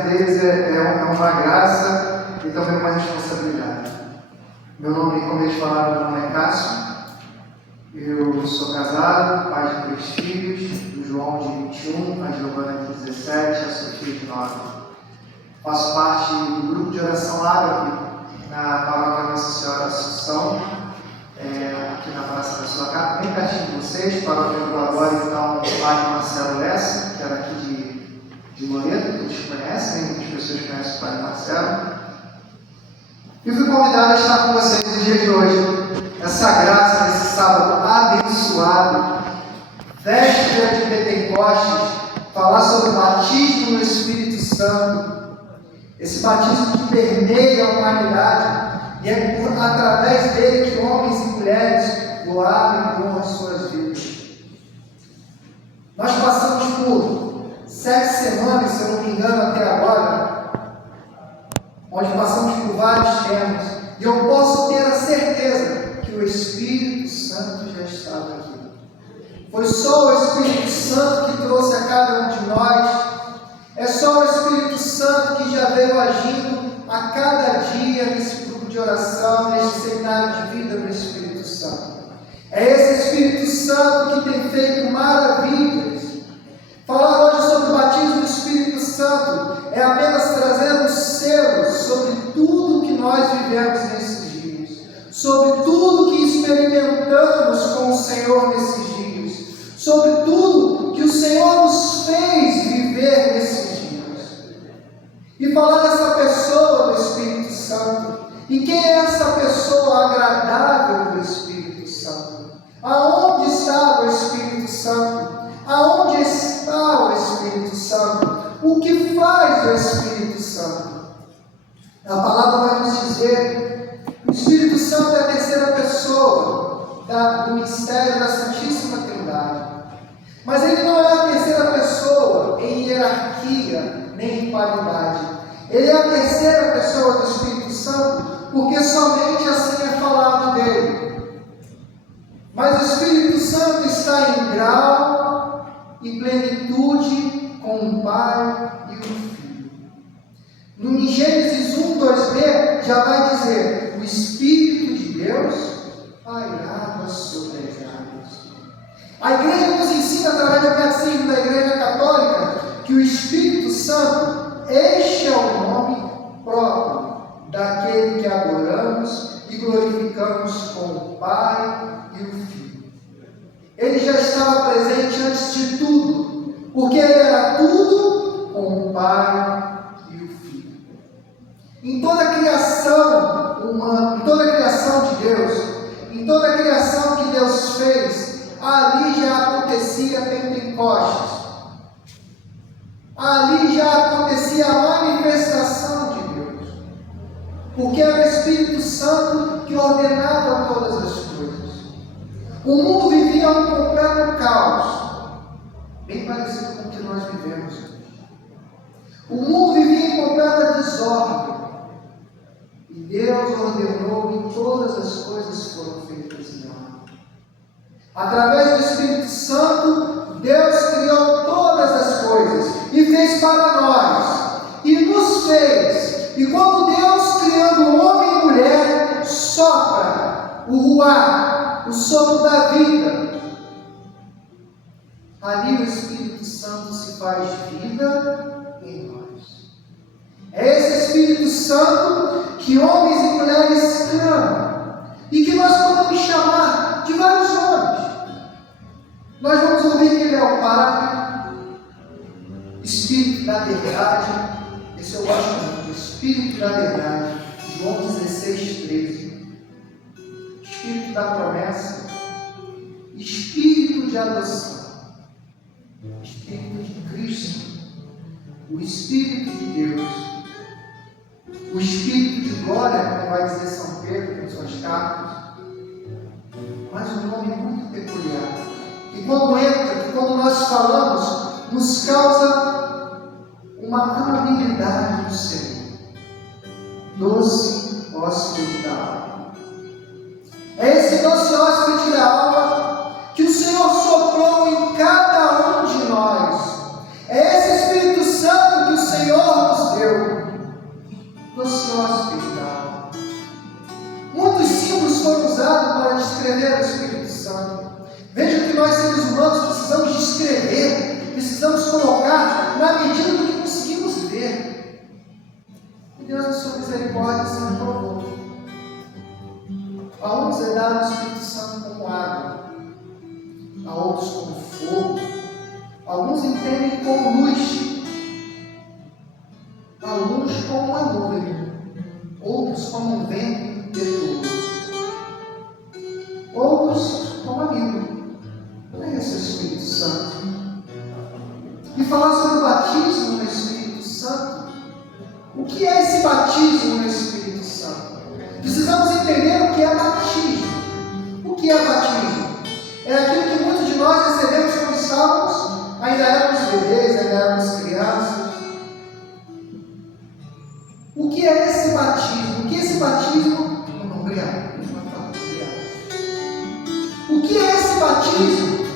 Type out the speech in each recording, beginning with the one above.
deles é uma graça e também uma responsabilidade. Meu nome, como eles falaram, meu nome é Cássio. Eu sou casado, pai de 3 filhos, o João de 21, a Giovana de 17, a Sofia de 9. Faço parte do grupo de oração árabe na paróquia Nossa Senhora Assunção, aqui na Praça da Sua Casa, bem pertinho de vocês, paróquia do agora, então, o padre Marcelo Lessa, que era aqui de Loreto, que vocês conhecem, muitas pessoas conhecem o padre Marcelo. E fui convidado a estar com vocês no dia de hoje, essa graça desse sábado abençoado, véspera de Pentecostes, falar sobre o batismo no Espírito Santo, esse batismo que permeia a humanidade, e é através dele que homens e mulheres doaram as suas vidas. Nós passamos por 7 semanas, se eu não me engano, até agora, onde passamos por vários temas, e eu posso ter a certeza que o Espírito Santo já estava aqui. Foi só o Espírito Santo que trouxe a cada um de nós, é só o Espírito Santo que já veio agindo a cada dia nesse grupo de oração, nesse seminário de vida do Espírito Santo. É esse Espírito Santo que tem feito maravilhas. Falar hoje sobre o batismo do Espírito Santo é apenas trazer um selo sobre tudo que nós vivemos nesses dias, sobre tudo que experimentamos com o Senhor nesses dias, sobre tudo que o Senhor nos fez viver nesses dias. E falar dessa pessoa do Espírito Santo. E quem é essa pessoa agradável do Espírito Santo? Aonde está o Espírito Santo? Aonde está o Espírito Santo? O que faz o Espírito Santo? A palavra vai nos dizer que o Espírito Santo é a terceira pessoa do mistério da Santíssima Trindade. Mas ele não é a terceira pessoa em hierarquia nem em qualidade. Ele é a terceira pessoa do Espírito Santo porque somente assim é falado dele. Mas o Espírito Santo está em grau e plenitude com o Pai e o Filho. No Gênesis 1, 2b, já vai dizer: o Espírito de Deus pairava sobre as águas. A igreja nos ensina, através do catecismo da Igreja Católica, que o Espírito Santo, este é o nome próprio daquele que adoramos e glorificamos com o Pai e o Filho. Ele já estava presente antes de tudo, porque ele era tudo com o Pai e o Filho. Em toda a criação humana, em toda a criação de Deus, em toda a criação que Deus fez, ali já acontecia Pentecostes. Ali já acontecia a manifestação de Deus, porque era o Espírito Santo que ordenava todas as coisas. O mundo vivia um completo caos, bem parecido com o que nós vivemos hoje. O mundo vivia em completa desordem, e Deus ordenou e todas as coisas foram feitas em ordem. Através do Espírito Santo, Deus criou todas as coisas e fez para nós, e nos fez. E quando Deus, criando homem e mulher, sopra o ruá, o sopro da vida, ali o Espírito Santo se faz vida em nós. É esse Espírito Santo que homens e mulheres clamam, e que nós podemos chamar de vários nomes. Nós vamos ouvir que ele é o Pai, Espírito da Verdade. Esse eu gosto muito, Espírito da Verdade, João 16, 13. Espírito da Promessa, Espírito de Adoção, Espírito de Cristo, o Espírito de Deus, o Espírito de Glória, como vai dizer São Pedro em suas cartas, mas um nome muito peculiar, que quando entra, que quando nós falamos, nos causa uma amabilidade do Senhor. Doce hóspede da alma. É esse doce hóspede da alma que o Senhor soprou em cada um de nós. É esse Espírito Santo que o Senhor nos misericórdia se reprovou. A uns é dado o Espírito Santo como água, a outros como fogo, alguns entendem como luz, alguns como uma nuvem, outros como um vento impetuoso, outros como amigo. Não é esse o Espírito Santo. E falar sobre o batismo no Espírito Santo, o que é esse batismo no Espírito Santo? Precisamos entender o que é batismo. O que é batismo? É aquilo que muitos de nós recebemos quando estávamos, ainda éramos bebês, ainda éramos crianças. O que é esse batismo? O que é esse batismo? Obrigado. O que é esse batismo?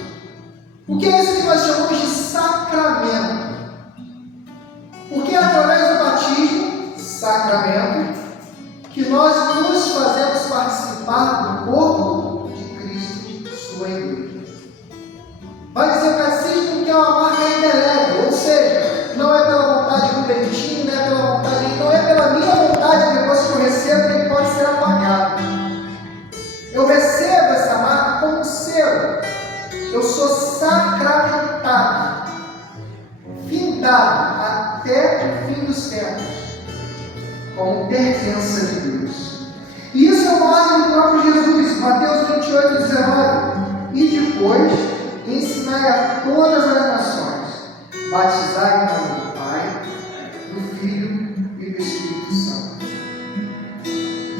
O que é isso que nós chamamos de sacramento? Porque é através do batismo, sacramento, que nós nos fazemos participar do corpo de Cristo, sua igreja. Vai dizer o catecismo que é uma marca indelével, ou seja, não é pela vontade do Bentinho, não é pela vontade, não é pela minha vontade, depois que eu recebo, ele pode ser apagado. Eu recebo essa marca como um selo. Eu sou sacramentado, findado até o fim dos tempos, como pertença de Deus. E isso é uma ordem do próprio Jesus, Mateus 28, 19. E depois, ensinai a todas as nações, batizai em nome do Pai, do Filho e do Espírito Santo.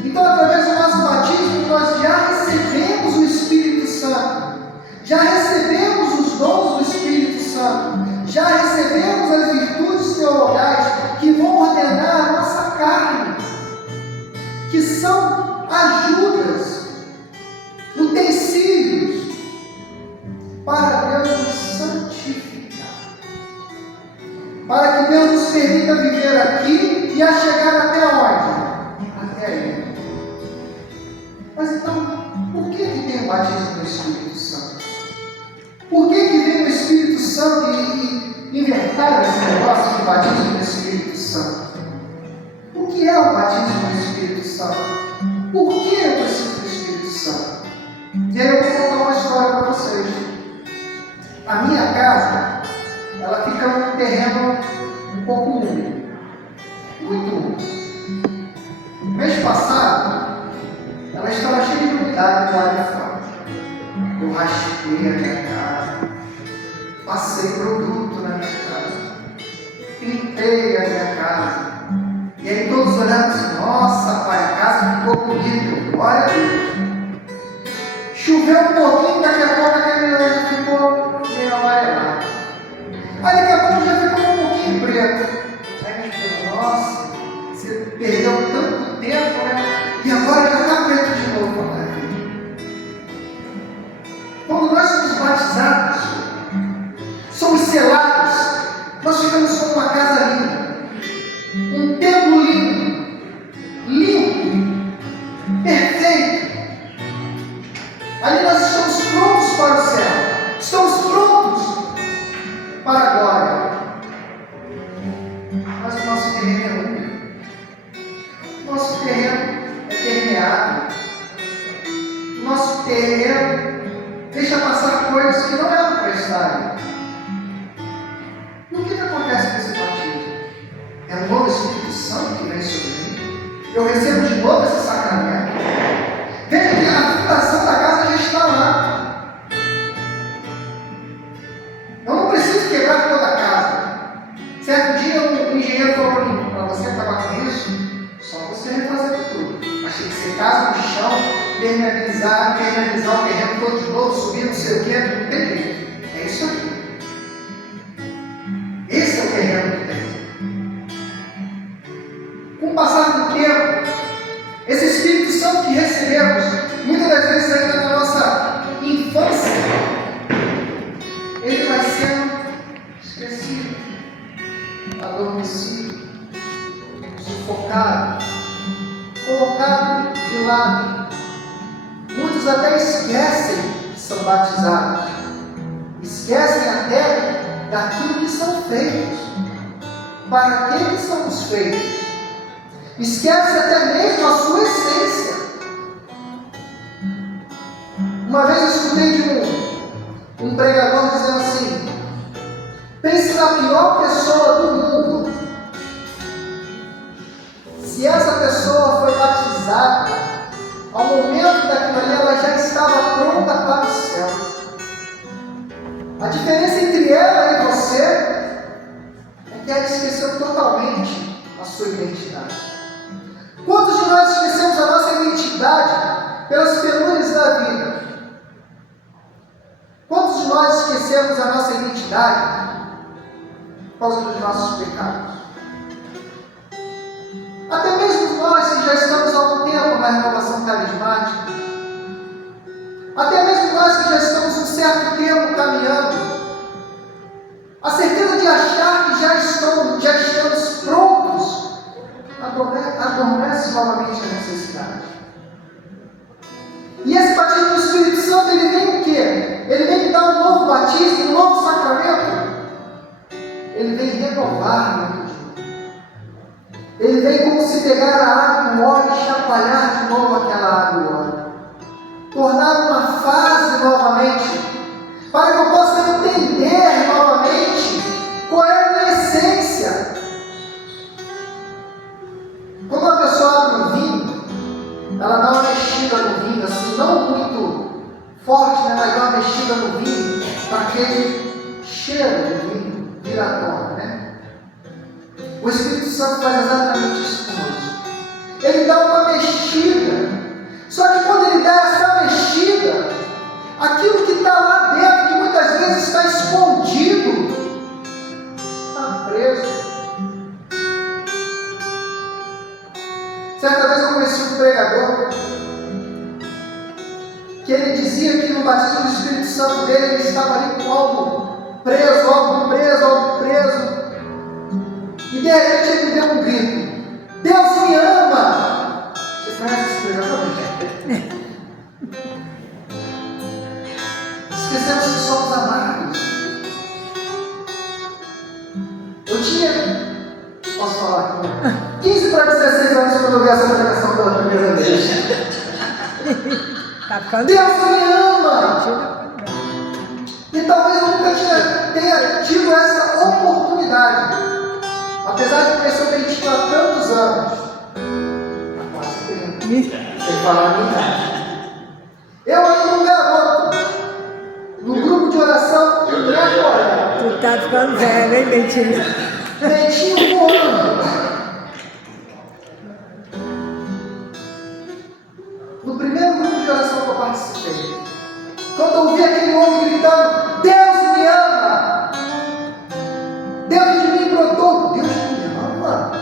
Então, através do nosso batismo, nós já recebemos o Espírito Santo, já recebemos os dons do Espírito Santo, já recebemos as virtudes teologais que vão ordenar a nossa carne, que são ajudas, utensílios para Deus nos santificar, para que Deus nos permita viver aqui e a chegar até onde? Até Ele. Mas então, por que tem o batismo do Espírito Santo? Por que vem o Espírito Santo e inventaram esse negócio de batismo do Espírito Santo? O que é o batismo do Espírito Santo? Por que eu preciso do Espírito Santo? E aí eu vou contar uma história para vocês. A minha casa, ela fica num terreno um pouco úmido, muito úmido. Mês passado, ela estava cheia de umidade do lado de fora. Eu raspei a minha casa, passei produto na minha casa, pintei a minha casa. E aí todos olharam assim: nossa, pai, a casa ficou bonita, glória a Deus. Choveu um pouquinho, daqui a pouco aquele já ficou meio amarelado. Aí daqui a pouco já ficou um pouquinho preto. Aí minha esposa: nossa, você perdeu tanto tempo, né? E agora já está preto de novo. Quando nós somos batizados, somos selados, nós ficamos com uma casa linda, um templo lindo, limpo, perfeito. Ali nós estamos prontos para o céu, estamos prontos para a glória. Mas o nosso terreno é úmido, nosso terreno é permeável, nosso terreno deixa passar coisas que não eram para estar. E o que acontece com esse batismo? É o novo Espírito Santo que vem sobre mim. Eu recebo de novo esse sacramento. Veja que a fundação da casa já está lá. Eu não preciso quebrar toda a casa. Certo dia um engenheiro falou para mim: para você acabar com isso, só você refazer tudo. Mas tem que ser casa no chão, permeabilizar o terreno todo de novo, subir, não sei o que, não tem jeito. É isso aqui. Esse é o terreno que tem. Com o passar do tempo, esse Espírito Santo que recebemos, muitas das vezes ainda na nossa infância, ele vai sendo esquecido, adormecido, sufocado, colocado de lado. Muitos até esquecem que são batizados, esquecem até daquilo que são feitos. Para que somos feitos? Esquece até mesmo a sua essência. Uma vez eu escutei de um pregador dizendo assim: pense na pior pessoa do mundo. Se essa pessoa foi batizada, ao momento daquilo ali, ela já estava pronta para o céu. A diferença entre ela e você é que ela esqueceu totalmente a sua identidade. Quantos de nós esquecemos a nossa identidade pelas penúrias da vida? Quantos de nós esquecemos a nossa identidade por causa dos nossos pecados? Até mesmo nós que já estamos há algum tempo na renovação carismática, até mesmo nós que já estamos um certo tempo caminhando, a certeza de achar que já estamos prontos adormece novamente a necessidade. E esse batismo do Espírito Santo, ele vem o quê? Ele vem dar um novo batismo, um novo sacramento. Ele vem renovar o dia. Ele vem como se pegar a água e o óleo e chacoalhar de novo aquela água e o óleo. Tornar uma fase novamente, para que eu possa entender novamente qual é a minha essência. Quando uma pessoa abre um vinho, ela dá uma mexida no vinho, assim, não muito forte, né, mas dá uma mexida no vinho, para aquele cheiro do vinho vir à tona, né? O Espírito Santo faz exatamente isso conosco. Ele dá uma mexida. Só que quando ele dá essa mexida, aquilo que está lá dentro, que muitas vezes está escondido, está preso. Certa vez eu conheci um pregador que ele dizia que no batismo do Espírito Santo dele, ele estava ali com algo preso, algo preso, algo preso. E de repente ele deu um grito: Deus me ama! Você conhece esse pregador? Esquecemos que somos amados. Eu tinha, posso falar aqui, 15 para 16 anos quando eu vi essa pregação pela primeira vez. Deus me ama! E talvez eu nunca tenha tido essa oportunidade, apesar de conhecer o Bentinho há tantos anos. Quase 30. Sem falar a minha idade. Eu ainda um garoto, no grupo de oração do Necoé. Tu tá ficando velho, hein, Bentinho? Bentinho voando. No primeiro grupo de oração que eu participei, quando eu ouvi aquele homem gritando: Deus me ama! Dentro de mim brotou: Deus me ama!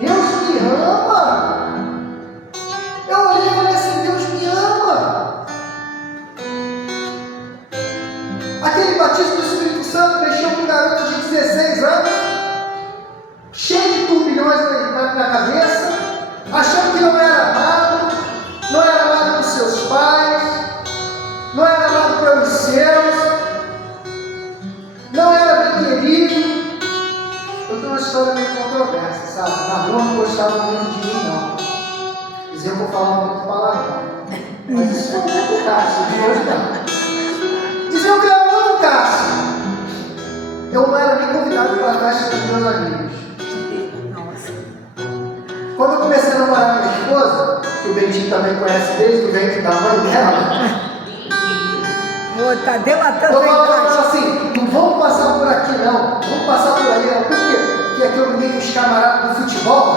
Deus me ama! Eu olhei e falei assim: Deus me ama! Aquele batismo do Espírito Santo mexeu com um garoto de 16 anos, cheio de turbilhões na cabeça, achando que não era amado por seus pais, não era amado pelos seus, não era bem querido. Eu tenho uma história meio controversa, sabe? Na rua não gostava muito de mim, não. Diziam que eu falava muito palavrão. Mas isso foi muito Cássio, de hoje não. Diziam que eu era muito Cássio. Eu não era nem convidado para a festa dos meus amigos. Quando eu comecei a namorar com minha esposa, que o Bentinho também conhece desde o ventre da mãe dela, Tá delatando. eu falava assim: não vamos passar por aqui não, vamos passar por ali não. Por quê? Porque aqui eu me com os camaradas do futebol,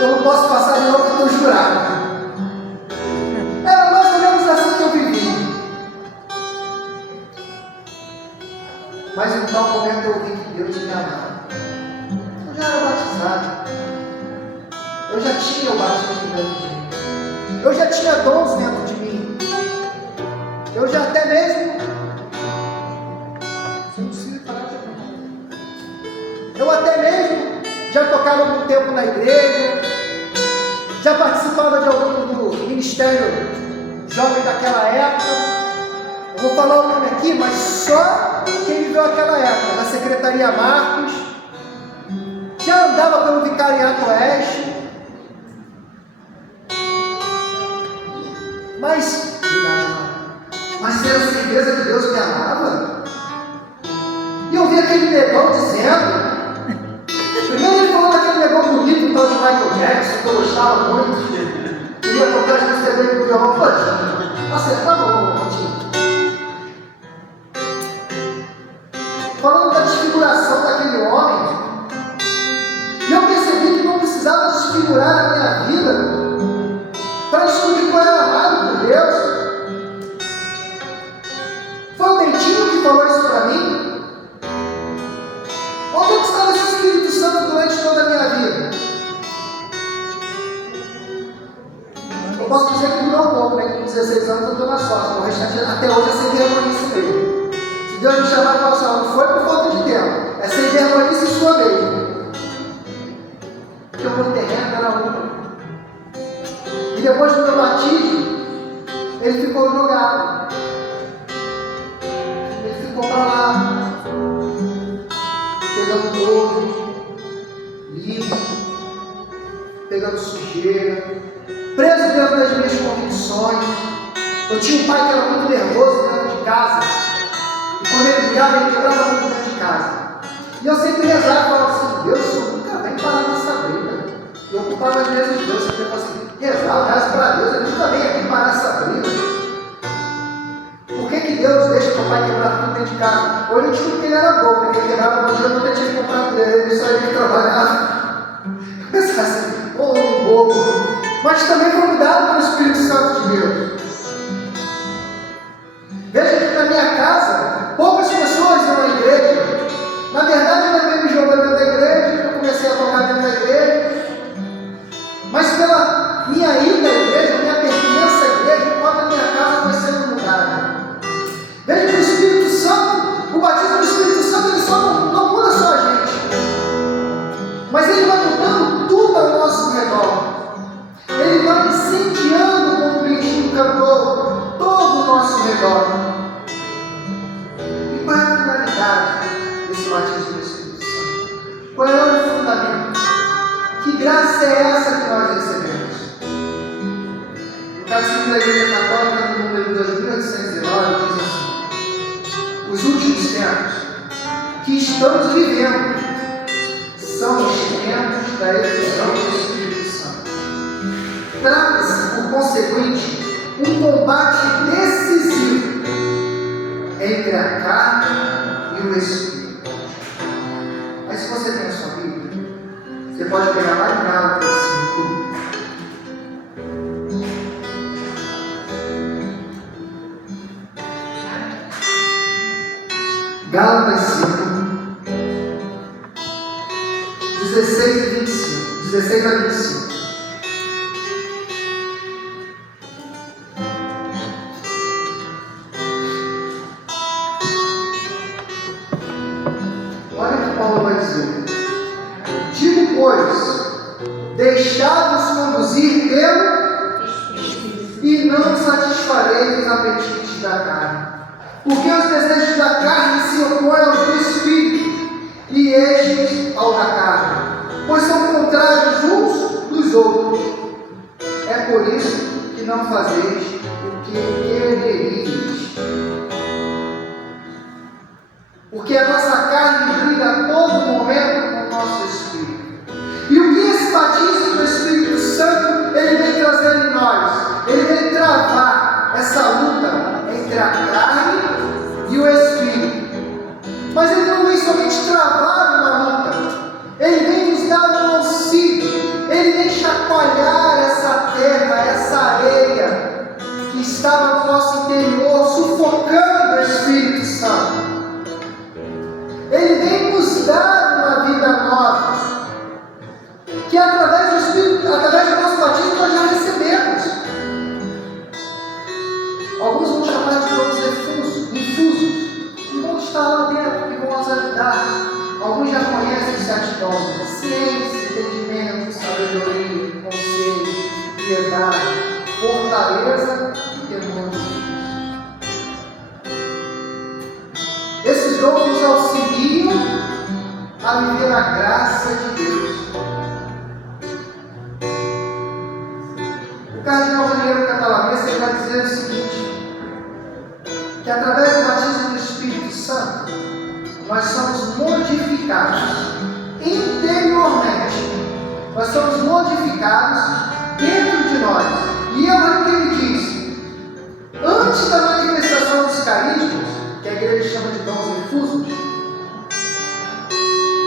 eu não posso passar de novo porque eu estou jurado. Era mais ou menos assim que eu vivi. Mas em tal momento eu vi que Deus me amava. Eu já era batizado. Eu já tinha o batismo dentro de mim. Eu já tinha dons dentro de mim. Eu já até mesmo... Você não precisa parar de falar. Eu até mesmo já tocava algum tempo na igreja, já participava de algum do ministério jovem daquela época. Eu vou falar o nome aqui, mas só quem viveu aquela época, na Secretaria Marcos. Já andava pelo vicariato oeste. Mas ter a certeza que Deus me amava. E eu vi aquele negão dizendo. Primeiro ele falou daquele negão bonito, tal de Michael Jackson, que eu gostava muito. Queria tocar as músicas dele pro violão. Pô, acertava o Coutinho. Falando da desfiguração daquele homem. E eu percebi que não precisava desfigurar a minha vida para descobrir que eu era amado por Deus. Foi o Bentinho que falou isso para mim? Onde é que estava esse Espírito Santo durante toda a minha vida? Eu posso dizer que durou um pouco, né? Com 16 anos eu estou na sorte. O restante até hoje é sem vergonhice mesmo. Se Deus me chamar e falar assim, não foi por falta de tempo, é sem vergonhice sua mesmo. Porque o meu terreno era único. E depois do meu batismo, ele ficou drogado. Ele ficou para lá, pegando dor, livre, pegando sujeira, preso dentro das minhas convicções. Eu tinha um pai que era muito nervoso dentro de casa. E quando ele brigava, ele quebrava muito dentro de casa. E eu sempre rezava e falava assim, Deus, o Senhor nunca vem parar nessa briga. E eu ocupava as mesas de Deus, eu sempre assim, rezava, rezo para Deus, ele nunca vem aqui parar essa briga. Por que Deus deixa meu pai quebrar tudo dentro de casa? Hoje eu descobri que ele era bom, porque ele quebrava no dia, eu nunca tinha comprado dele, só ele trabalhava. Pensava assim, homem bobo. Mas também foi mudado pelo Espírito Santo de Deus. Veja que na minha casa, poucas pessoas iam à igreja. Na verdade, eu também me jogou dentro da igreja, eu comecei a tocar dentro da igreja. Mas pela minha ida à igreja, minha pertença à igreja, enquanto a minha casa foi sendo mudada. Veja que o Espírito Santo, o batismo do Espírito Santo, ele só não muda só a gente. Mas ele vai mudando tudo ao nosso redor. Ele vai incendiando, como o Bentinho cantou, todo o nosso redor. E qual é a finalidade desse batismo do Espírito Santo? Qual é o fundamento? Que graça é essa que nós recebemos? O Catecismo da Igreja Católica, no número 2819, diz assim: os últimos tempos que estamos vivendo são os tempos da efusão do Espírito Santo. Trata-se, por conseguinte, um combate decisivo entre a carne e o Espírito. Mas se você tem a sua Bíblia, você pode pegar lá em Gálatas 5. Gálatas 5, 16 e 25. 16 a 25. Olha o que Paulo vai dizer. Digo, pois, deixai-vos conduzir pelo e não satisfareis os apetites da carne. Porque os desejos da carne se opõem aos do Espírito, e estes ao da carne, pois são contrários uns dos outros. É por isso que não fazeis o que quereis. Porque a nossa carne briga a todo momento com o nosso Espírito. E o que esse batismo do Espírito Santo, ele vem trazer em nós? Ele vem travar essa luta entre a carne e o Espírito. Mas ele não vem somente travar uma luta, ele vem nos dar um auxílio, ele vem chacoalhar essa terra, essa areia que estava no nosso interior, sufocando o Espírito Santo. Ele vem nos dar uma vida nova, que através do Espírito, através do nosso batismo, nós já recebemos. Alguns vão chamar de dons infusos, que vão estar lá dentro, que vão nos ajudar. Alguns já conhecem os 7 dons: ciência, entendimento, sabedoria, conselho, piedade, fortaleza e temor de Deus. Esses dons nos auxiliam a viver a graça de Deus. cardeal Raniero Cantalamessa ele vai dizer o seguinte, que através do batismo do Espírito Santo, nós somos modificados interiormente. Nós somos modificados dentro de nós. E olha o que ele diz. Antes da manifestação dos carismas, que a igreja chama de dons efusos,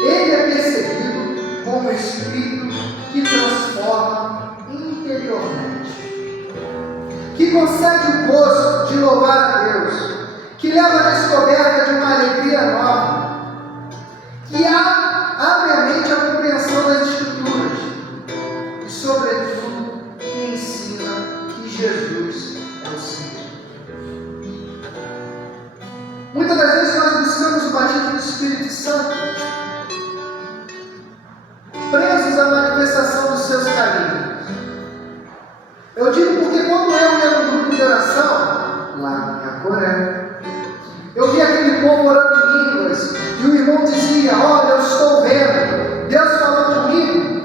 ele é percebido como o Espírito que transforma interiormente, que concede o gosto de louvar a Deus, que leva à descoberta de uma alegria nova, que abre a mente à compreensão das Escrituras e, sobretudo, que ensina que Jesus é o Senhor. Muitas das vezes nós buscamos o batismo do Espírito Santo presos à manifestação dos seus caminhos. Eu digo porque quando eu ia no grupo de oração, lá em Acoré, eu vi aquele povo orando em línguas, e o irmão dizia, olha, eu estou vendo, Deus falou comigo.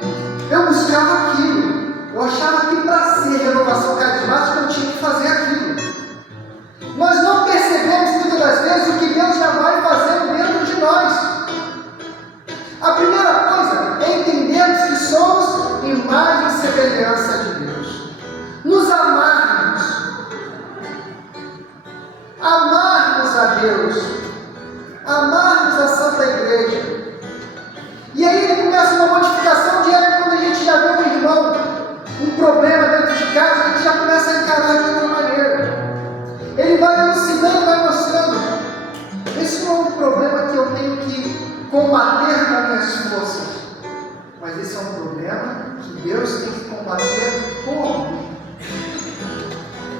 Eu buscava aquilo, eu achava que para ser renovação carismática eu tinha que fazer aquilo. Nós não percebemos muitas das vezes o que Deus já vai fazendo dentro de nós. A primeira coisa é entendermos que somos imagem e semelhança de Deus. Nos amarmos a Deus, amarmos a Santa Igreja. E aí ele começa uma modificação diária. Quando a gente já vê um irmão, um problema dentro de casa, a gente já começa a encarar de outra maneira. Ele vai ensinando, vai mostrando. Esse não é um problema que eu tenho que combater com minhas forças, mas esse é um problema que Deus tem que combater por mim.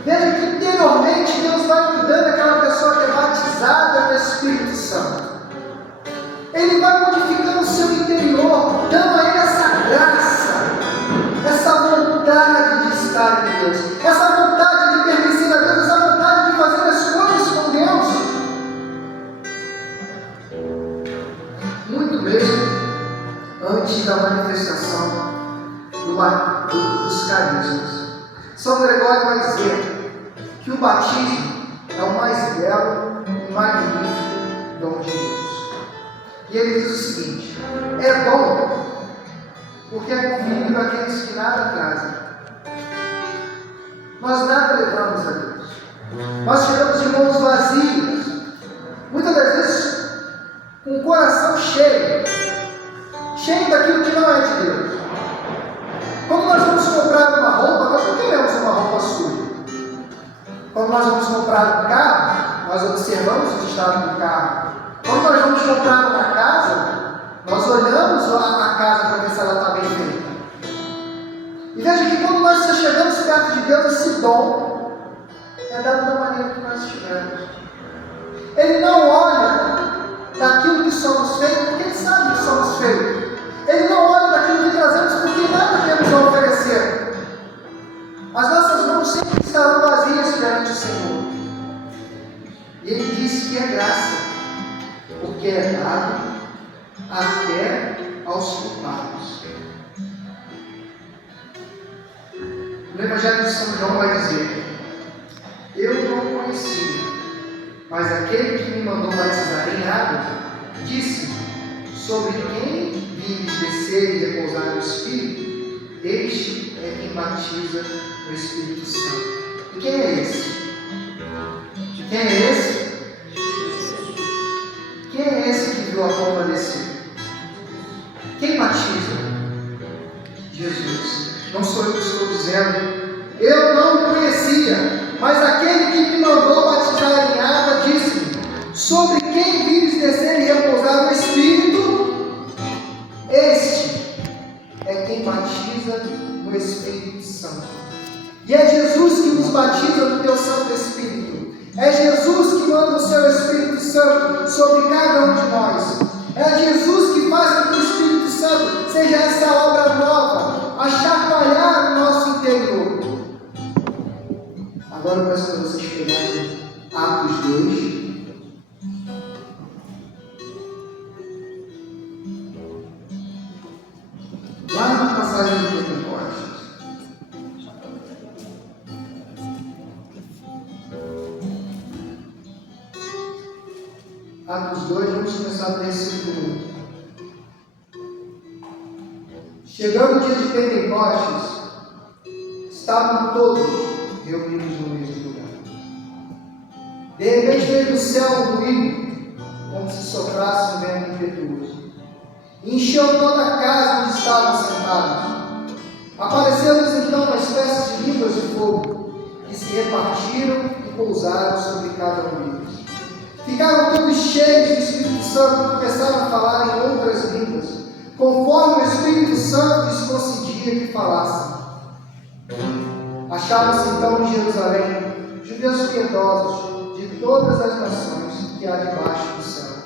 Veja que interiormente Deus vai mudando aquela pessoa que é batizada no Espírito Santo. Ele vai modificando o seu interior, dando a ele essa graça, essa vontade de estar em Deus, essa vontade de pertencer a Deus, essa vontade de fazer as coisas com Deus. Muito mesmo antes da manifestação dos carismas. São Gregório vai dizer que o batismo é o mais belo e magnífico dom de Deus. E ele diz o seguinte: é bom porque é convívio daqueles que nada trazem. Nós nada levamos a Deus. Nós chegamos de mãos vazias, muitas das vezes com o coração cheio daquilo que não é de Deus. Quando nós vamos comprar uma roupa, nós não queremos uma roupa suja. Quando nós vamos comprar um carro, nós observamos o estado do carro. Quando nós vamos comprar uma casa, nós olhamos a casa para ver se ela está bem feita. E veja que quando nós chegamos perto de Deus, esse dom é dado da maneira que nós estivermos. Ele não olha daquilo que somos feitos, porque Ele sabe que somos feitos. Ele não olha daquilo que trazemos, porque nada temos a oferecer. As nossas mãos sempre estarão vazias perante o Senhor. E Ele diz que é graça, porque é dado até aos culpados. No Evangelho de São João vai dizer: eu não conhecia, mas aquele que me mandou batizar em água disse: sobre quem vive descer e repousar no Espírito, este é quem batiza no Espírito Santo. E quem é esse? Quem é esse? Quem é esse que viu a pomba descer? Quem batiza? Jesus. Não sou eu que estou dizendo. Eu não o conhecia, mas aquele que me mandou batizar em água disse-me: sobre quem vives descer e repousar no Espírito, este é quem batiza no Espírito Santo. E é Jesus que nos batiza no teu Santo Espírito. É Jesus que manda o seu Espírito Santo sobre cada um de nós. É Jesus que faz com que o Espírito Santo seja essa obra nova, a chacoalhar o nosso interior. Agora eu peço para vocês pegarem Atos 2. Lá na passagem do Pentecostes. Chegando o dia de Pentecostes, estavam todos reunidos no mesmo lugar. De repente veio do céu um ruído, como se soprasse um vento impetuoso, e encheu toda a casa onde estavam sentados. Apareceu-lhes então uma espécie de línguas de fogo, que se repartiram e pousaram sobre cada um deles. Ficaram todos cheios do Espírito Santo e começaram a falar em outras línguas, conforme o Espírito Santo lhes concedia que falassem. Achavam-se então em Jerusalém judeus piedosos de todas as nações que há debaixo do céu.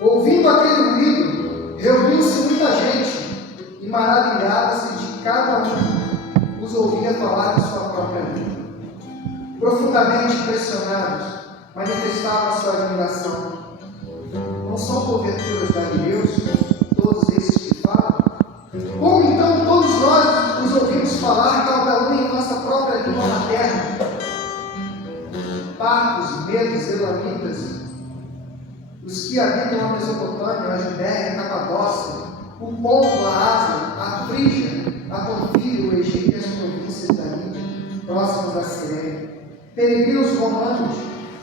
Ouvindo aquele ruído, reuniu-se muita gente e maravilhava-se de cada um os ouvia falar em sua própria língua. Profundamente impressionados, manifestavam a sua admiração. Não são porventuras galileus todos esses que falam? Como então todos nós os ouvimos falar, cada um em nossa própria língua materna? Partos, medos, elamitas, os que habitam a Mesopotâmia, a Judéia, a Capadócia, o Ponto, a Ásia, a Frígia, a Panfilha, o Egito e as províncias da Líbia, próximas da Cirene, peregrinos romanos,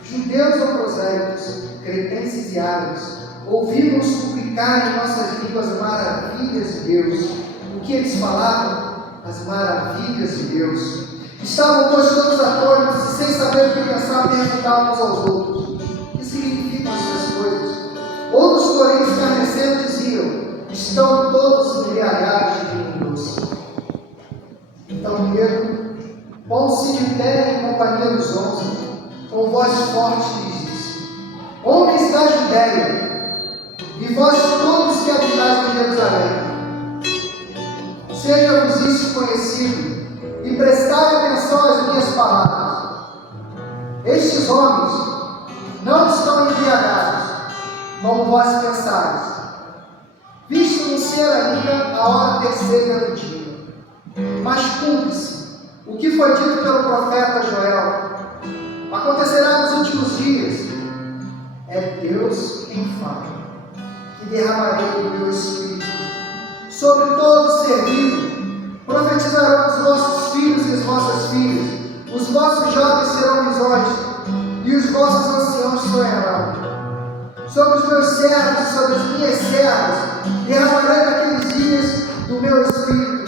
judeus ou prosélitos, cretenses e árabes, ouviram-nos suplicar em nossas línguas as maravilhas de Deus. O que eles falavam? As maravilhas de Deus. Estavam, pois, todos atônitos e sem saber o que pensar, perguntavam uns aos outros: o que significam essas coisas? Outros, porém, escarnecendo, diziam: estão todos embriagados de vinho doce. Então Pedro, pondo-se de pé em companhia dos 11, com voz forte lhes disse: homens da Judéia, e vós todos que habitais em Jerusalém, seja-vos isso conhecido, e prestai atenção às minhas palavras. Estes homens não estão embriagados, como vós pensais, visto não ser ainda a hora terceira do dia. Mas cumpre-se o que foi dito pelo profeta Joel: acontecerá nos últimos dias, é Deus quem fala, que derramarei o meu Espírito sobre todo ser vivo. Profetizarão os vossos filhos e as vossas filhas, os vossos jovens serão visões, e os vossos anciãos sonharão. Sobre os meus servos e sobre as minhas servas derramarei naqueles dias do meu Espírito,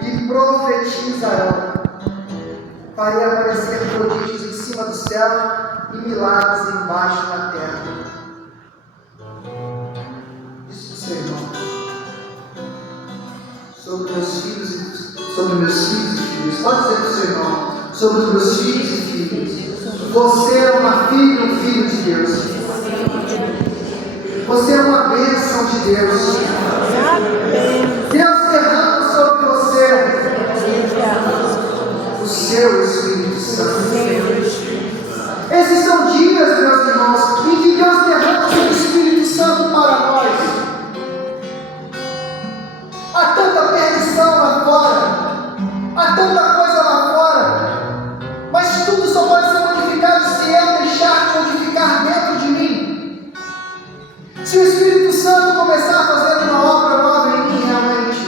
e profetizarão. Farei aparecer prodígios em cima do céu e milagres embaixo na terra. Isso do seu irmão. Sobre meus filhos e filhas. Pode dizer para o seu irmão: sobre os meus filhos e filhas. Você é uma filha e um filho de Deus. Você é uma bênção de Deus. Deus derrama sobre você o seu Espírito Santo. Esses são dias, meus irmãos, em que Deus derrama o seu Espírito Santo para nós. Há tanta perdição lá fora, há tanta coisa lá fora, mas tudo só pode ser modificado se eu deixar modificar dentro de mim. Se o Espírito Santo começar a fazer uma obra nova em mim realmente.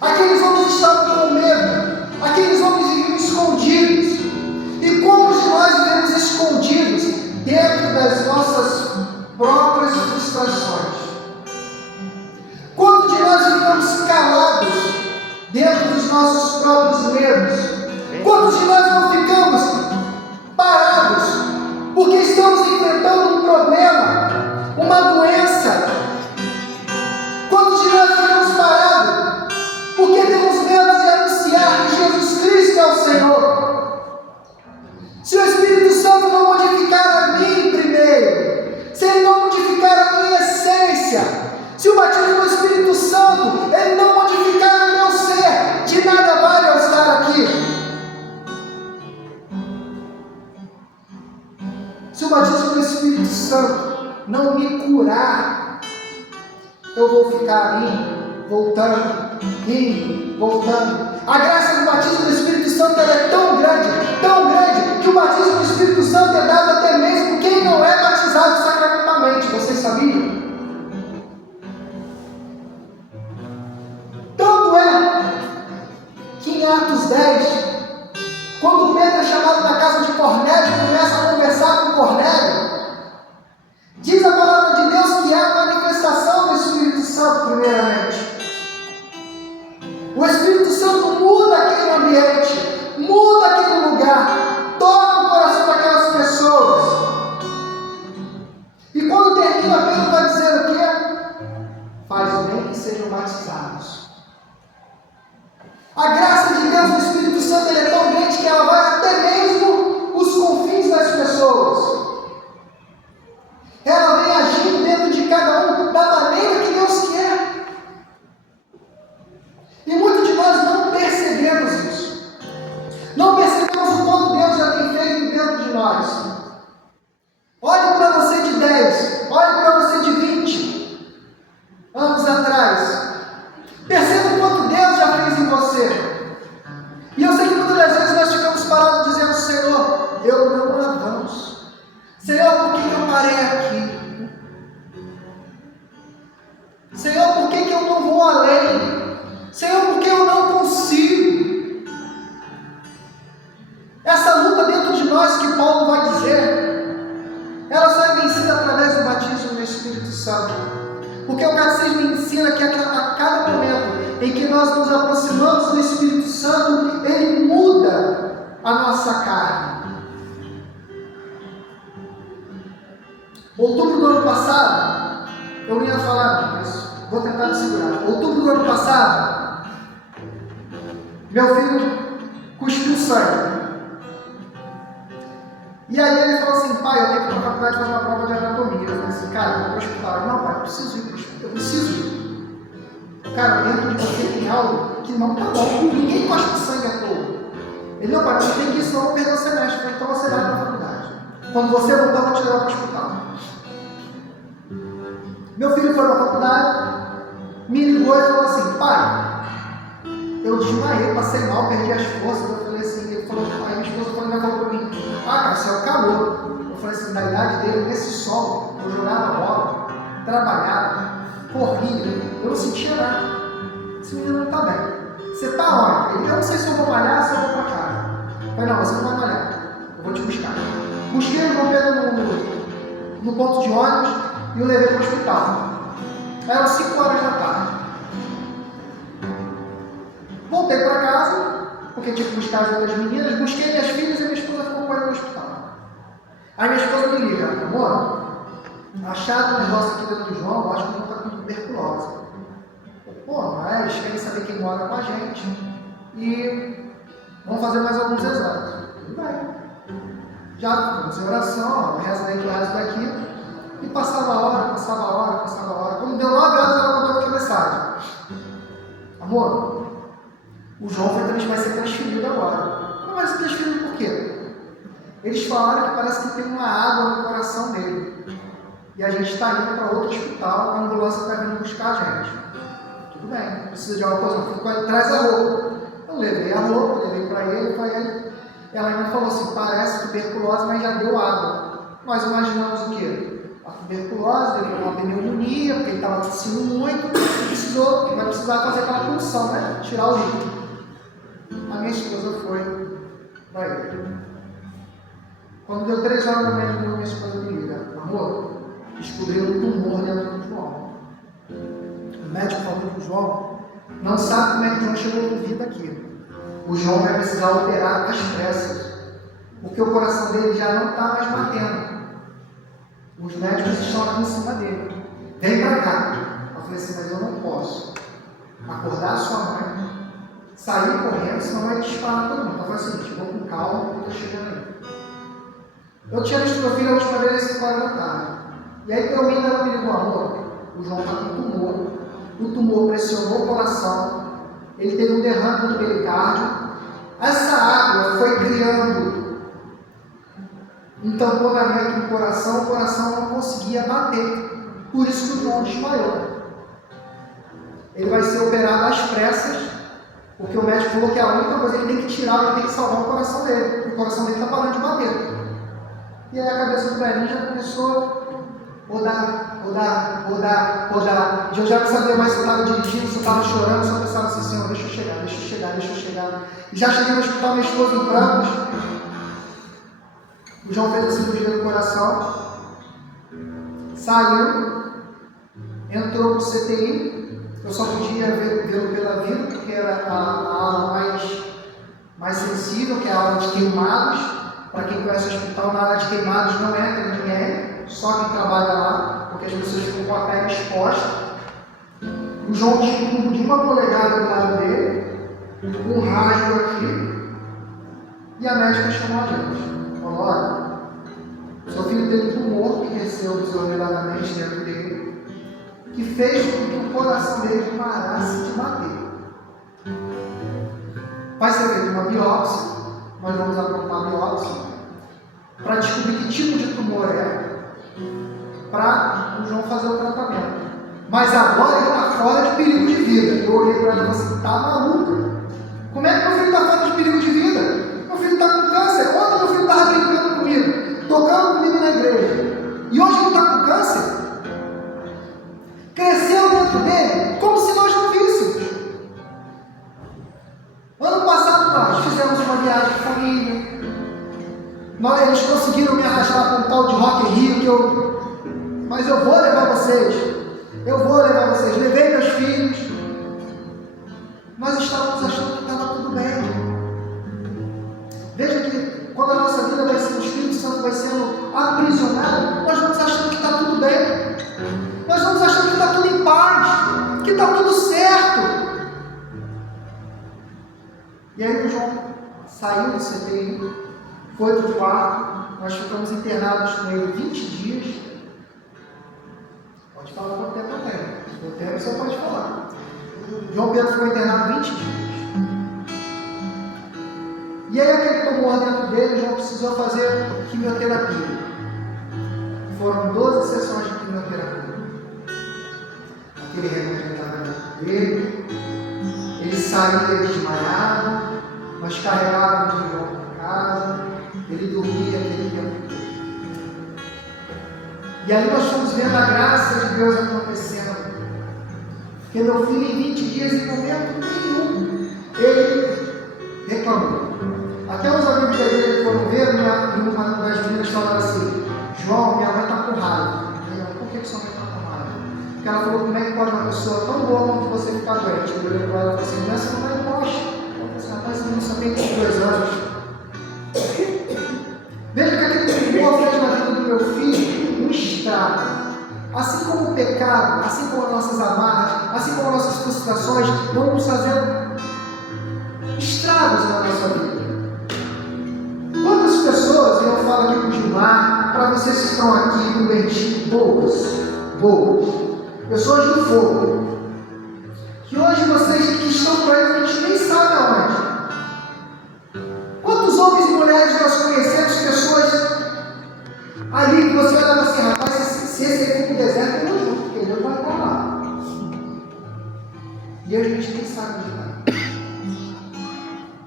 Aqueles homens estavam com medo, aqueles homens viviam escondidos. E como de nós vivemos escondidos dentro das nossas próprias frustrações? Quando de nós ficamos calados dentro dos nossos próprios medos? Quantos de nós não ficamos parados porque estamos enfrentando um problema, uma doença? Quantos de nós ficamos parados porque temos medo de anunciar que Jesus Cristo é o Senhor? Se o Espírito Santo não modificar a mim primeiro, se Ele não modificar a minha essência, se o batismo do Espírito Santo Ele não modificar o meu ser, de nada vale eu estar aqui. Se o batismo do Espírito Santo não me curar, eu vou ficar rindo, voltando, rindo, voltando. A graça do batismo do Espírito Santo é tão grande, que o batismo do Espírito Santo é dado até mesmo quem não é batizado sacramentalmente. Vocês sabiam? Atos 10, quando Pedro é chamado na casa de Cornélio e começa a conversar com Cornélio, diz a palavra de Deus que é a manifestação do Espírito Santo, primeiramente. O Espírito Santo muda aquele ambiente, muda aquele lugar, toca o coração daquelas pessoas. E quando termina, Pedro vai dizer o quê? Faz bem que sejam batizados. A graça de Deus, do Espírito Santo, ele é tão grande que ela vai até mesmo os confins das pessoas. Ela vem agindo dentro de cada um da maneira que Deus quer. E muitos de nós não percebemos isso. Não percebemos o quanto Deus já tem feito dentro de nós. Olhe para você de 10, olhe para você de 20 anos atrás. Perceba o quanto Deus já fez em você. E eu sei que muitas das vezes nós ficamos parados dizendo: Senhor, eu não avanço. Senhor, por que eu parei aqui? Senhor, por que eu não vou além? Senhor, por que eu não consigo? Essa luta dentro de nós que Paulo vai dizer, ela só é vencida através do batismo no Espírito Santo. Porque o catecismo ensina que a cada momento em que nós nos aproximamos do Espírito Santo, ele muda a nossa carne. Outubro do ano passado, eu não ia falar, mas vou tentar me segurar. Outubro do ano passado, meu filho cuspiu sangue. E aí ele falou assim: pai, eu tenho que ir para a faculdade fazer uma prova de anatomia. Eu falei assim: cara, eu vou para o hospital. Não, pai, eu preciso ir, eu preciso ir. Cara, dentro de você tem algo que não está bom. Ninguém cospe sangue à toa. Ele: não, pai, você tem que ir, senão eu vou perder o semestre. Eu falei: então você vai para a faculdade. Quando você voltar, eu vou te levar para o hospital. Meu filho foi para a faculdade, me ligou e falou assim: pai, eu desmaiei, passei mal, perdi as forças. Eu falei assim, ele falou, aí minha esposa falou para mim: ah, cara, isso é o calor. Eu falei assim: na idade dele, nesse sol, eu jogava bola, trabalhava, corria, eu não sentia nada. Esse menino não está bem. Você está onde? Ele: eu não sei se eu vou malhar, se eu vou para casa. Eu falei: não, você não vai malhar, eu vou te buscar. Busquei o João Pedro no ponto de ônibus e o levei para o hospital. Eram 5 horas da tarde. Voltei para casa, porque tinha que buscar as outras meninas, busquei minhas filhas e minha esposa ficou com ele no hospital. Aí minha esposa me liga: amor, acharam um negócio aqui dentro do João, eu acho que o João está com tuberculose. Pô, mas querem saber quem mora com a gente e vamos fazer mais alguns exames. Tudo bem. Já ficamos em oração, reza daqui, reza daqui, e passava a hora. Quando deu 9 horas, ela mandou aqui mensagem: amor, o João vai ser transferido agora. Não vai ser transferido por quê? Eles falaram que parece que tem uma água no coração dele. E a gente está indo para outro hospital, a ambulância está vindo buscar a gente. Tudo bem, precisa de alguma coisa, traz a roupa. Eu levei a roupa, levei para ele. Ela ainda falou assim: parece tuberculose, mas já deu água. Nós imaginamos o quê? A tuberculose, deu uma pneumonia, porque ele estava tossindo muito, e vai precisar fazer aquela punção, né? Tirar o líquido. A minha esposa foi para ele. Quando deu 3 horas da manhã, minha esposa me liga: amor, descobriu um tumor dentro do João. O médico falou que o João não sabe como é que o João chegou com vida aqui. O João vai precisar operar às pressas, porque o coração dele já não está mais batendo. Os médicos estão aqui em cima dele. Vem para cá. Eu falei assim: mas eu não posso acordar a sua mãe, sair correndo, senão vai disparar todo mundo. Então foi o seguinte: eu vou com calma, eu estou chegando aí. Eu tinha visto meu filho a última vez às 5 horas da tarde. E aí, eu ainda ela me ligou: amor, o João está com tumor. O tumor pressionou o coração. Ele teve um derrame no pericárdio. Essa água foi criando um tamponamento no coração, o coração não conseguia bater. Por isso que o João desmaiou. Ele vai ser operado às pressas, porque o médico falou que a única coisa que ele tem que tirar, ele tem que salvar o coração dele, porque o coração dele está parando de bater. E aí a cabeça do velhinho já começou rodar. Eu já não sabia mais se eu estava dirigindo, se eu estava chorando, só pensava assim, Senhor, deixa eu chegar. E já cheguei no hospital, minha esposa em prantos. O João fez a cirurgia do coração, saiu, entrou no CTI, eu só podia vê-lo pela vida, porque era a ala mais sensível, que é a ala de queimados. Para quem conhece o hospital, na área de queimados não entra ninguém, só quem trabalha lá, porque as pessoas ficam com a pele exposta. O João tinha um tubo de 1 polegada do lado dele, um rasgo aqui, e a médica chamou a gente. Falou, olha, seu filho teve um tumor que cresceu desordenadamente dentro dele, que fez com que o coração dele parasse de bater. Vai ser feita uma biópsia, nós vamos aprontar a biópsia, para descobrir que tipo de tumor é, para o João fazer o tratamento. Mas agora ele está fora de perigo de vida. Eu olhei para ela e falei assim, está maluca? Como é que meu filho está fora de perigo de vida? Meu filho está com câncer. Ontem meu filho estava brincando comigo, tocando comigo na igreja. E hoje ele está com câncer? Cresceu dentro dele como se nós não víssemos. Ano passado nós fizemos uma viagem de família. Eles conseguiram me arrastar para um tal de Rock in Rio, mas eu vou levar vocês. Levei meus filhos. Nós estávamos achando que estava tudo bem. Veja que quando a nossa vida vai sendo, o Espírito Santo vai sendo aprisionado, nós vamos achando que está tudo bem. Nós vamos achando que está tudo em paz, que está tudo certo. E aí o João saiu do CTI, foi para o quarto, nós ficamos internados com ele 20 dias. Pode falar quanto tempo eu tenho. Se eu tenho, você pode falar. João Pedro ficou internado 20 dias. E aí aquele tumor dentro dele, João precisou fazer quimioterapia. Foram 12 sessões de quimioterapia. Aquele remédio estava dentro dele. Ele saía desmaiado. Nós carregávamos o João para casa. Ele dormia aquele tempo todo. E aí nós fomos vendo a graça de Deus acontecendo. Porque meu filho em 20 dias, em momento nenhum, ele reclamou. Até os amigos da igreja foram ver, uma das meninas falaram assim, João, minha mãe está com raiva. Por que sua mãe está com raiva? Porque ela falou, como é que pode uma pessoa tão boa quanto você ficar doente? Eu olhei para ela e falei assim, essa não é poxa. Eu falei, rapaz, esse menino só tem 22 anos. Veja que aquele tumor fez na vida do meu filho um estrago. Assim como o pecado, assim como as nossas amarras, assim como as nossas frustrações, vão nos fazendo estragos na nossa vida. Quantas pessoas, e eu falo aqui com o Gilmar, para vocês que estão aqui no Bentinho, boas, pessoas do fogo, que hoje vocês que estão por aí, a gente nem sabe aonde. Quantos homens e mulheres nós conhecemos, pessoas ali que você olhava assim, rapaz, se esse aqui for pro deserto, eu não junto, porque Deus vai estar lá. E a gente nem sabe onde está.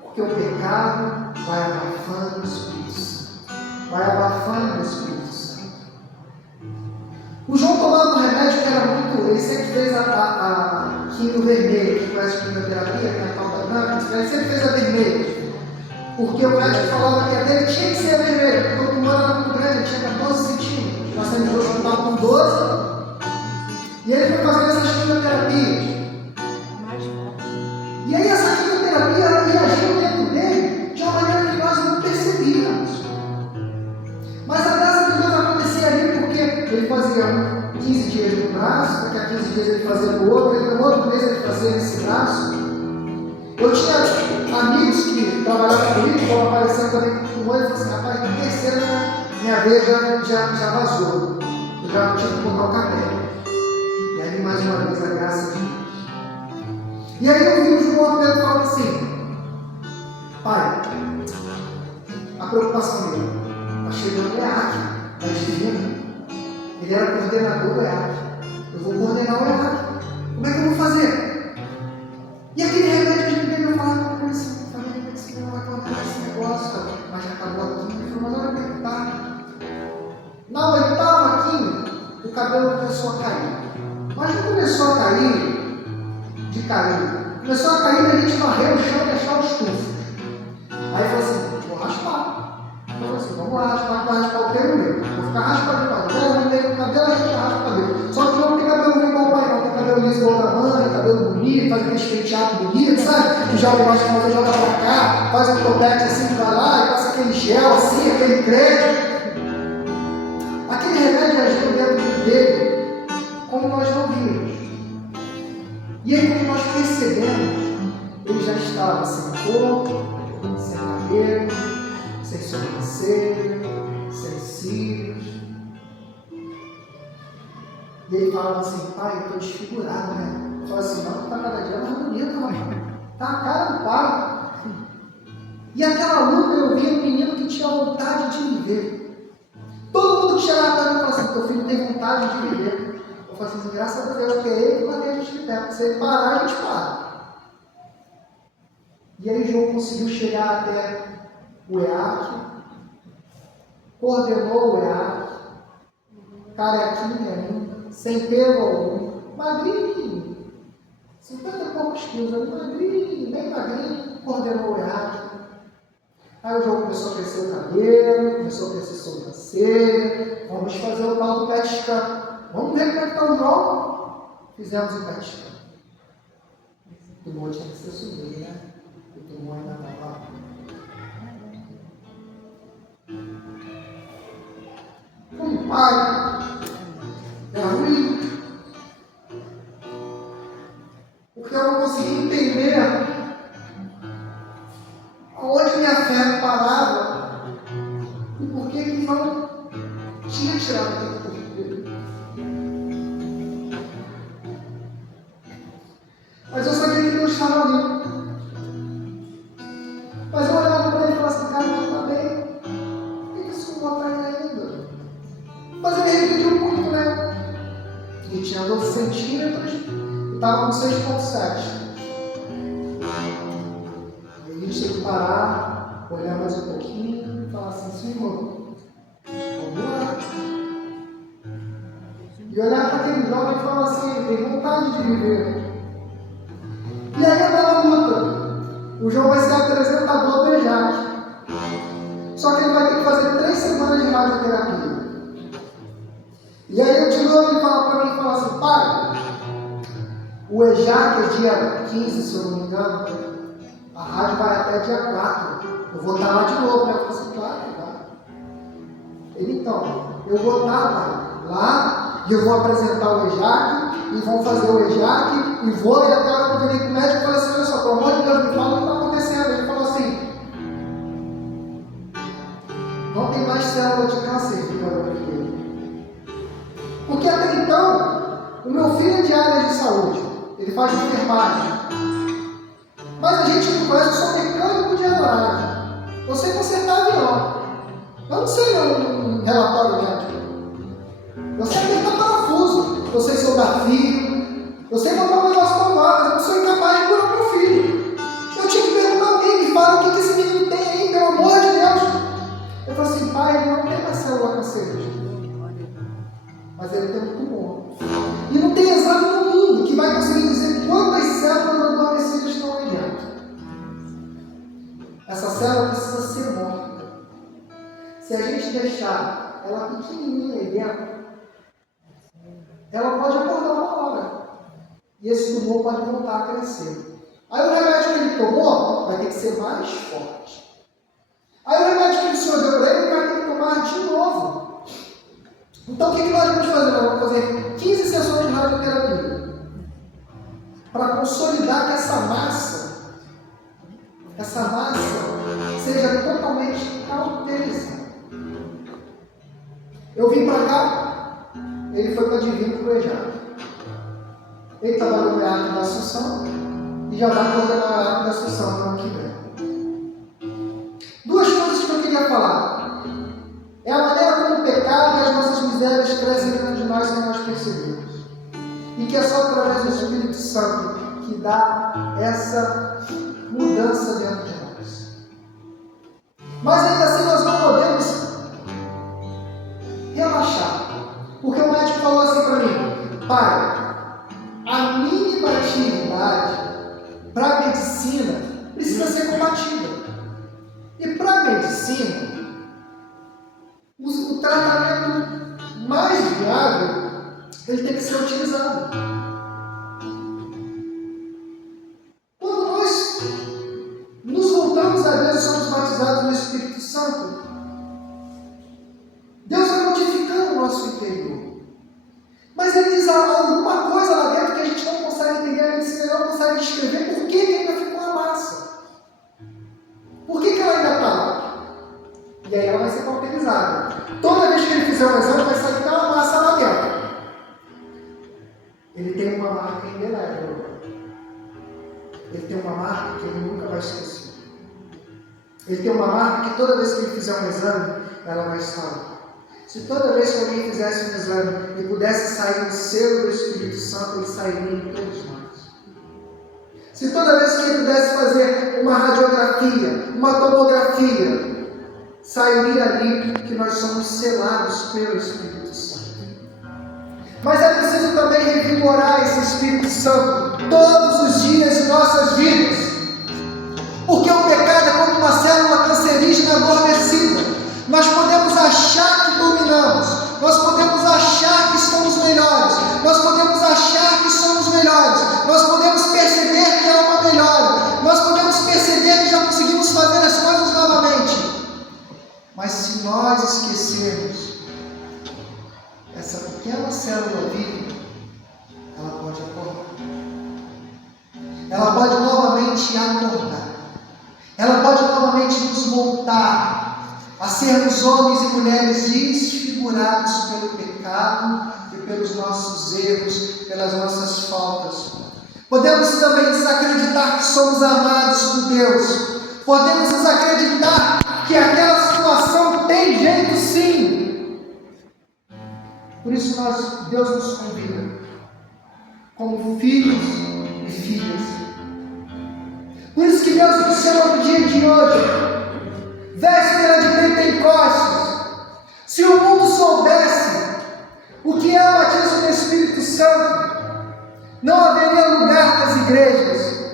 Porque o pecado vai abafando o Espírito Santo. O João tomava um remédio que era muito. Ele sempre fez a quimio vermelha, que conhece a quimioterapia, que é a tal da Duncan, ele sempre fez a vermelha. Porque o médico falava que a dele tinha que ser a vermelha, porque o tumor era muito grande, ele tinha 14 centímetros. Nós saímos do hospital com 12. E ele foi fazendo essas quimioterapias. E aí essa quimioterapia reagiu dentro dele de uma maneira que nós não percebíamos. Mas a graça de Deus acontecia ali porque ele fazia 15 dias no braço, daqui a 15 dias ele fazia no outro, e no outro mês ele fazia nesse braço. Eu tinha amigos que trabalhavam comigo, que foram aparecendo também com o olho e falaram assim, rapaz, na terceira minha veia já vazou. Eu já tive que botar o cabelo. E aí mais uma vez a graça de Deus. E aí eu vi o João Pedro falando assim, pai, a preocupação dele, está chegando o EAC, está divino. Ele era coordenador do EAC. Eu vou coordenar o EAC. Como é que eu vou fazer? E aquele remédio de ninguém vai falar com ele assim, família, que não vai contar esse negócio, mas já acabou aqui. Ele falou, mas olha como é que está. Na oitava quimio, o cabelo começou a cair. Mas não começou a cair de cair. Começou a cair e a gente varreu o chão e achar os tufos. Aí falou assim, vou raspar. Eu falei assim, vamos lá raspar, vai raspar o teu e o meu. Vou ficar raspadinho para o cabelo, a gente raspa o cabelo. Só que não tem cabelo ruim igual o pai, não. Tem cabelo liso igual da mãe, cabelo bonito, faz aquele penteado bonito, sabe? Que joga embaixo de fazer, joga pra cá, faz um topete assim, vai lá, e passa aquele gel assim, aquele creme. Aquele remédio agiu dentro dele, como nós não vimos. E aí, quando nós percebemos, ele já estava sem corpo, sem cabelo, sem sobrancelha, sem cílios. E ele falava assim, pai, eu estou desfigurado, né? Eu falava assim, não, está cada dia mais bonito, rapaz. Está a cara do pai. E aquela luta eu vi um menino que tinha vontade de viver. Todo mundo que chegava para mim falava assim, teu filho tem vontade de viver. Eu falei assim, graças a Deus, porque é ele que mantém a gente de pé. Se ele parar, a gente para. E aí João conseguiu chegar até o EAC, coordenou o EAC, carequinha, sem pelo algum, magrinho, 50 e poucos quilos, magrinho, bem magrinho, coordenou o EAC. Aí o João começou a crescer o cabelo, começou a crescer a sobrancelha, vamos fazer o tal do pet scan. Vamos ver como é que está o João. Fizemos o pet scan. O tumor tinha que ser subido, né? O tumor ainda estava lá. Pai, é ruim. Porque eu não consegui entender aonde minha fé parava e por que não tinha tirado aquele corpo dele. Mas eu sabia que Deus estava ali. Mas eu olhava para ele e falava assim, cara, não está bem. Por que isso não está aí ainda? Mas ele repetiu muito, né? Ele tinha 12 centímetros e estava com 6,7. E aí tinha que parar, olhar mais um pouquinho e falar assim, Senhor, vamos lá. E olhar para aquele jovem e falar assim, ele tem vontade de viver. E aí andava a luta. O João vai ser apresentador do EJAC. Só que ele vai ter que fazer 3 semanas de radioterapia. E aí de novo ele fala para mim e fala assim, pai, o EJAC é dia 15, se eu não me engano, a rádio vai até dia 4. Eu vou estar lá de novo, né? Eu falei assim, claro, vai. Ele, então, eu vou estar, pai, lá, e eu vou apresentar o EJAC, e vão fazer o EJAC, e vou, e até a hora que eu virei com o médico, eu falei assim, olha só, pelo amor de Deus, me fala o que está acontecendo. Ele falou assim, não tem mais célula de câncer, filho. Porque até então, o meu filho é de área de saúde, ele faz enfermagem. Mas a gente não conhece, eu sou mecânico de aeronave. Eu sei consertar avião. Eu não sei um relatório médico. Eu sei apertar parafuso. Eu sei soldar fio. Eu sei botar um negócio para voar, mas eu não sou incapaz de curar meu filho. Eu tinha que perguntar a alguém, me fala o que esse menino tem aí, pelo amor de Deus. Eu falei assim, pai, ele não tem mais célula cancerígena. Mas ele tem um tumor. E não tem exame no mundo que vai conseguir dizer quantas células adormecidas estão aí dentro. Essa célula precisa ser morta. Se a gente deixar ela pequenininha aí dentro, ela pode acordar uma hora. E esse tumor pode voltar a crescer. Aí o remédio que ele tomou vai ter que ser mais forte. Aí o remédio que o senhor deu para ele vai ter que tomar de novo. Então o que nós vamos fazer? Nós vamos fazer 15 sessões de radioterapia para consolidar que essa massa seja totalmente cauterizada. Eu vim para cá, ele foi para Divino para o EJAC. Ele trabalhou no EAC da Assunção e já vai coordenar o EAC da Assunção no ano que vem. Duas coisas que eu queria falar. É a maneira como o pecado e as nossas misérias crescem dentro de nós sem nós percebermos. E que é só através do Espírito Santo que dá essa mudança dentro de nós. Mas ainda assim nós não podemos relaxar. Porque o médico falou assim para mim: pai, a mínima atividade para a medicina precisa ser combatida. E para a medicina, o tratamento mais viável, ele tem que ser utilizado. Quando nós nos voltamos a Deus e somos batizados no Espírito Santo, Deus vai modificando o nosso interior. Mas Ele diz alguma coisa lá dentro que a gente não consegue entender, a medicina não consegue descrever por que ainda ficou a massa. Por que ela ainda está lá? E aí ela vai ser cauterizada. Toda vez que ele fizer um exame, vai sair aquela massa lá dentro. Ele tem uma marca indelével. Ele tem uma marca que ele nunca vai esquecer. Ele tem uma marca que toda vez que ele fizer um exame, ela vai estar lá. Se toda vez que alguém fizesse um exame e pudesse sair o selo do Espírito Santo, ele sairia em todos nós. Se toda vez que ele pudesse fazer uma radiografia, uma tomografia, sairia ali que nós somos selados pelo Espírito Santo. Mas é preciso também revigorar esse Espírito Santo todos os dias de nossas vidas. Porque o pecado é como uma célula cancerígena adormecida. Nós podemos achar que dominamos, nós podemos achar que estamos melhores, nós podemos achar que somos melhores, nós podemos perceber que há uma melhora, nós podemos perceber que já conseguimos fazer as coisas novamente. Mas se nós esquecermos essa pequena célula viva, ela pode acordar. Ela pode novamente acordar. Ela pode novamente nos voltar a sermos homens e mulheres desfigurados pelo pecado e pelos nossos erros, pelas nossas faltas. Podemos também desacreditar que somos amados por Deus. Podemos desacreditar que aquela situação tem jeito sim. Por isso Deus nos convida como filhos e filhas. Por isso que Deus nos chama no dia de hoje, véspera de Pentecostes. Se o mundo soubesse o que é o batismo do Espírito Santo, não haveria lugar nas igrejas.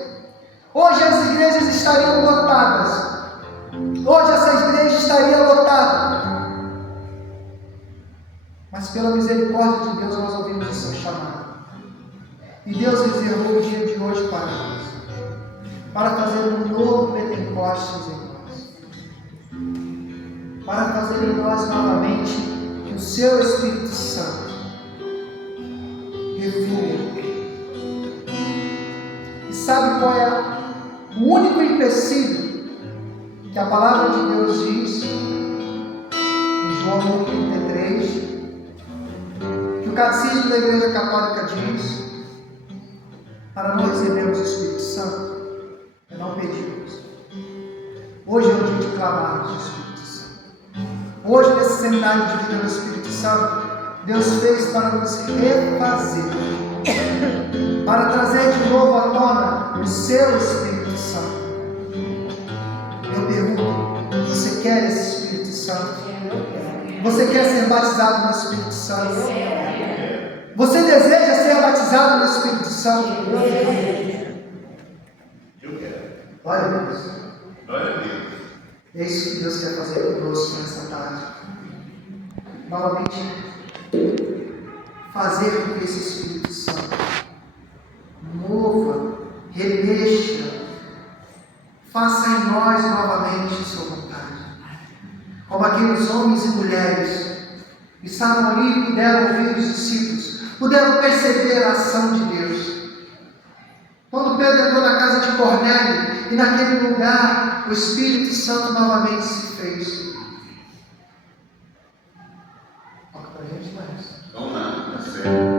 Hoje as igrejas estariam lotadas. Hoje essa igreja estaria lotada. Mas pela misericórdia de Deus nós ouvimos o seu chamado. E Deus reservou o dia de hoje para nós, para fazer um novo Pentecostes em nós, para fazer em nós novamente que o seu Espírito Santo reflua. E sabe qual é o único empecilho que a palavra de Deus diz em João 33, que o Catecismo da Igreja Católica diz, para não recebermos o Espírito Santo? É não pedirmos. Hoje é o dia de clamarmos o Espírito Santo. Hoje, nesse seminário de vida do Espírito Santo, Deus fez para nos refazer, para trazer de novo à tona o seu Espírito Santo. Eu pergunto, você quer esse Espírito Santo? Você quer ser batizado no Espírito Santo? Você deseja ser batizado no Espírito Santo? Eu quero. Glória a Deus. Glória a Deus. É isso que Deus quer fazer conosco nessa tarde. Novamente, fazer com que esse Espírito Santo mova, remexa, faça em nós novamente a sua vontade. Como aqueles homens e mulheres que estavam ali e puderam ouvir os discípulos, puderam perceber a ação de Deus. Quando Pedro entrou na casa de Cornélio, e naquele lugar o Espírito Santo novamente se fez. Toca pra gente mais. Vamos lá, tá certo.